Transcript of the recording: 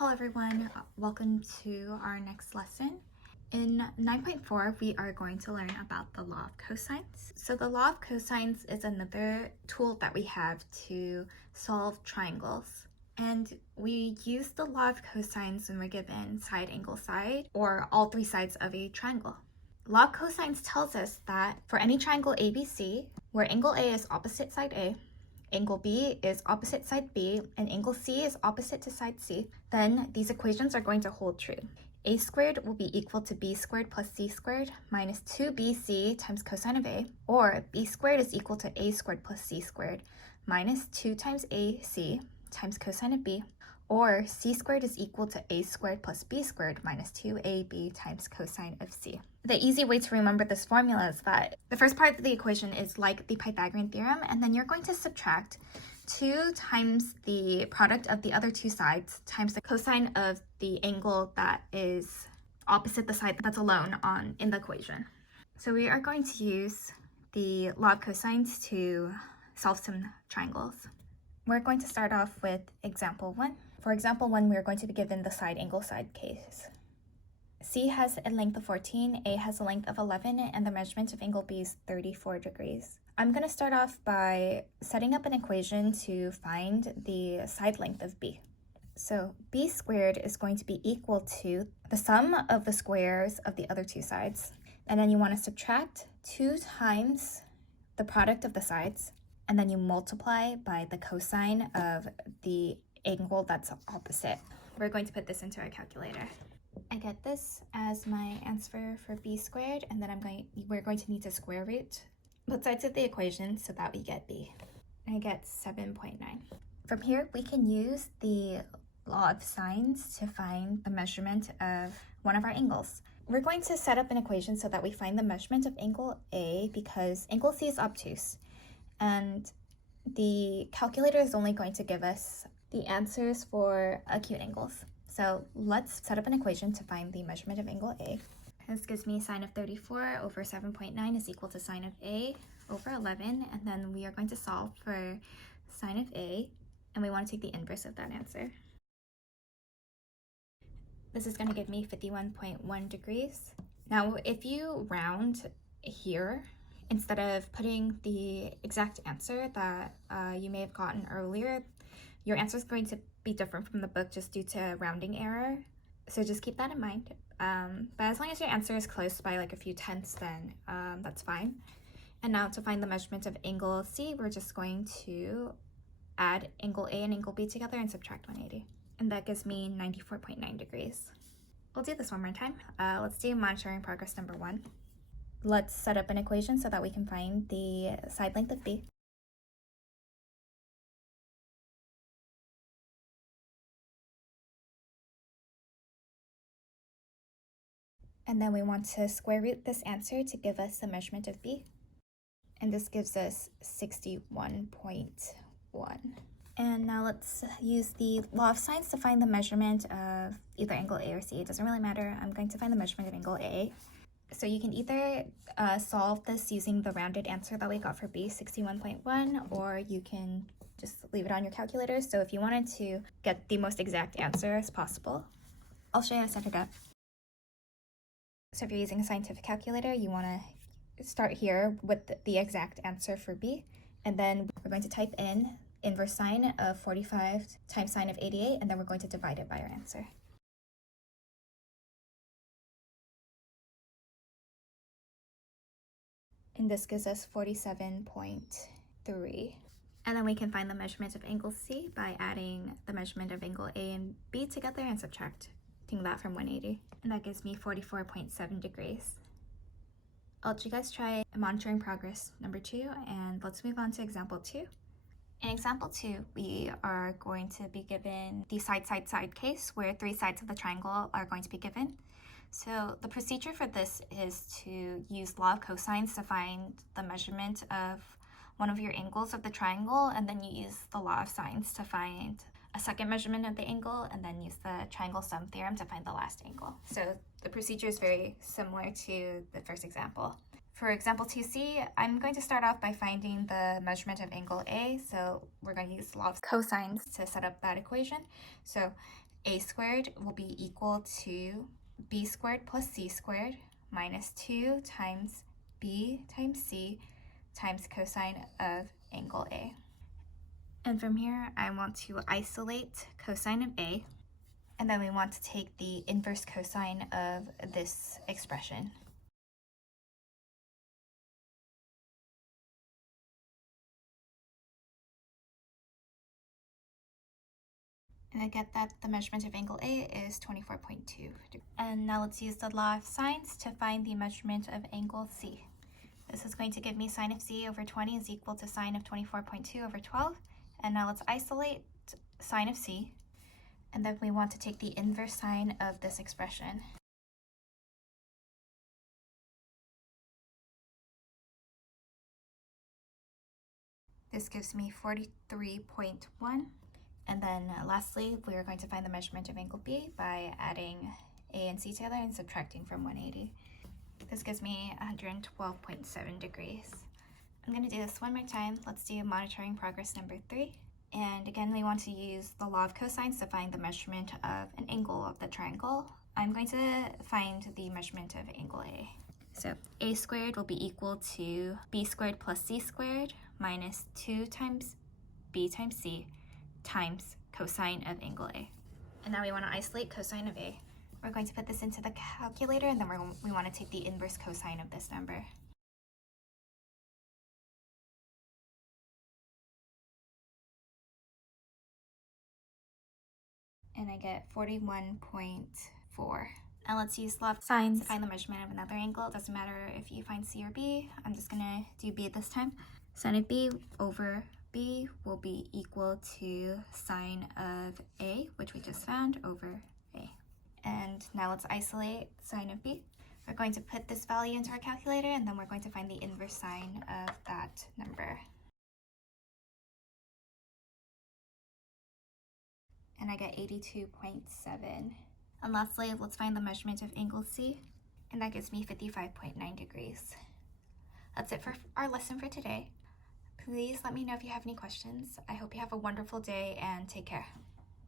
Hello everyone, welcome to our next lesson. In 9.4, we are going to learn about the law of cosines. So the law of cosines is another tool that we have to solve triangles. And we use the law of cosines when we're given side, angle, side, or all three sides of a triangle. Law of cosines tells us that for any triangle ABC, where angle A is opposite side A, angle B is opposite side B, and angle C is opposite to side C, then these equations are going to hold true. A squared will be equal to B squared plus C squared minus 2BC times cosine of A, or B squared is equal to A squared plus C squared minus 2 times AC times cosine of B, or C squared is equal to A squared plus B squared minus 2AB times cosine of C. The easy way to remember this formula is that the first part of the equation is like the Pythagorean theorem, and then you're going to subtract 2 times the product of the other two sides times the cosine of the angle that is opposite the side that's alone in the equation. So we are going to use the law of cosines to solve some triangles. We're going to start off with example 1. For example 1, we are going to be given the side angle side case. C has a length of 14, A has a length of 11, and the measurement of angle B is 34 degrees. I'm going to start off by setting up an equation to find the side length of B. So B squared is going to be equal to the sum of the squares of the other two sides. And then you want to subtract 2 times the product of the sides, and then you multiply by the cosine of the angle that's opposite. We're going to put this into our calculator. I get this as my answer for B squared, and then we're going to need to square root both sides of the equation so that we get B. I get 7.9. From here, we can use the law of sines to find the measurement of one of our angles. We're going to set up an equation so that we find the measurement of angle A because angle C is obtuse, and the calculator is only going to give us the answers for acute angles. So let's set up an equation to find the measurement of angle A. This gives me sine of 34 over 7.9 is equal to sine of A over 11, and then we are going to solve for sine of A, and we want to take the inverse of that answer. This is going to give me 51.1 degrees. Now, if you round here, instead of putting the exact answer that you may have gotten earlier, your answer is going to be different from the book just due to rounding error. So just keep that in mind. But as long as your answer is close by like a few tenths, then that's fine. And now to find the measurement of angle C, we're just going to add angle A and angle B together and subtract 180. And that gives me 94.9 degrees. We'll do this one more time. Let's do monitoring progress number 1. Let's set up an equation so that we can find the side length of B. And then we want to square root this answer to give us the measurement of B. And this gives us 61.1. And now let's use the law of sines to find the measurement of either angle A or C. It doesn't really matter. I'm going to find the measurement of angle A. So you can either solve this using the rounded answer that we got for B, 61.1, or you can just leave it on your calculator. So if you wanted to get the most exact answer as possible, I'll show you how to set it up. So if you're using a scientific calculator, you want to start here with the exact answer for B, and then we're going to type in inverse sine of 45 times sine of 88, and then we're going to divide it by our answer. And this gives us 47.3. And then we can find the measurement of angle C by adding the measurement of angle A and B together and subtracting that from 180. And that gives me 44.7 degrees. I'll let you guys try monitoring progress number 2, and let's move on to example 2. In example 2, we are going to be given the side case where 3 sides of the triangle are going to be given. So the procedure for this is to use law of cosines to find the measurement of one of your angles of the triangle, and then you use the law of sines to find a second measurement of the angle, and then use the triangle sum theorem to find the last angle. So the procedure is very similar to the first example. For example 2c, I'm going to start off by finding the measurement of angle A. So we're going to use law of cosines to set up that equation. So a squared will be equal to b squared plus c squared minus 2 times b times c times cosine of angle A. And from here, I want to isolate cosine of A, and then we want to take the inverse cosine of this expression. And I get that the measurement of angle A is 24.2 degrees. And now let's use the law of sines to find the measurement of angle C. This is going to give me sine of C over 20 is equal to sine of 24.2 over 12. And now let's isolate sine of C. And then we want to take the inverse sine of this expression. This gives me 43.1. And then lastly, we are going to find the measurement of angle B by adding A and C together and subtracting from 180. This gives me 112.7 degrees. I'm going to do this one more time. Let's do monitoring progress number 3. And again, we want to use the law of cosines to find the measurement of an angle of the triangle. I'm going to find the measurement of angle A. So A squared will be equal to B squared plus C squared minus 2 times B times C times cosine of angle A. And now we want to isolate cosine of A. We're going to put this into the calculator, and then we want to take the inverse cosine of this number. And I get 41.4. Now let's use law of sines to find the measurement of another angle. It doesn't matter if you find C or B. I'm just going to do B this time. Sine of B over B will be equal to sine of A, which we just found, over A. And now let's isolate sine of B. We're going to put this value into our calculator, and then we're going to find the inverse sine of that number. And I get 82.7. And lastly, let's find the measurement of angle C, and that gives me 55.9 degrees. That's it for our lesson for today. Please let me know if you have any questions. I hope you have a wonderful day and take care.